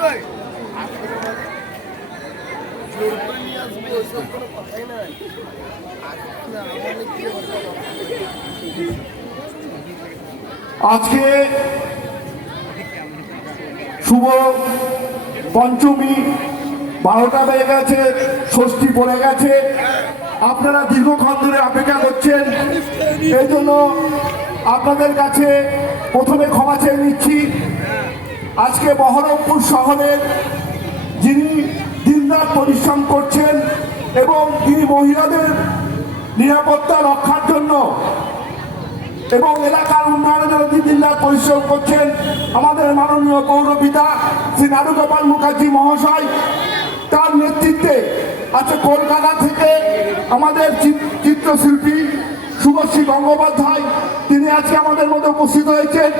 আজকে শুভ পঞ্চমী, 12টা বেজে গেছে, ষষ্ঠী পড়ে গেছে। আপনারা দীর্ঘক্ষণ ধরে অপেক্ষা করছেন, এই জন্য আপনাদের কাছে প্রথমে ক্ষমা চেয়ে নিচ্ছি। আজকে বহরমপুর শহরের যিনি দিনরাত পরিশ্রম করছেন এবং তিনি মহিলাদের নিরাপত্তা রক্ষার জন্য এবং এলাকার উন্নয়নের জন্য দিনরাত পরিশ্রম করছেন, আমাদের মাননীয় পৌরপিতা শ্রী নারুগোপাল মুখার্জি মহাশয়, তার নেতৃত্বে আজকে কলকাতা থেকে আমাদের চিত্রশিল্পী শুভশ্রী গঙ্গোপাধ্যায় তিনি আজকে আমাদের মধ্যে উপস্থিত হয়েছেন।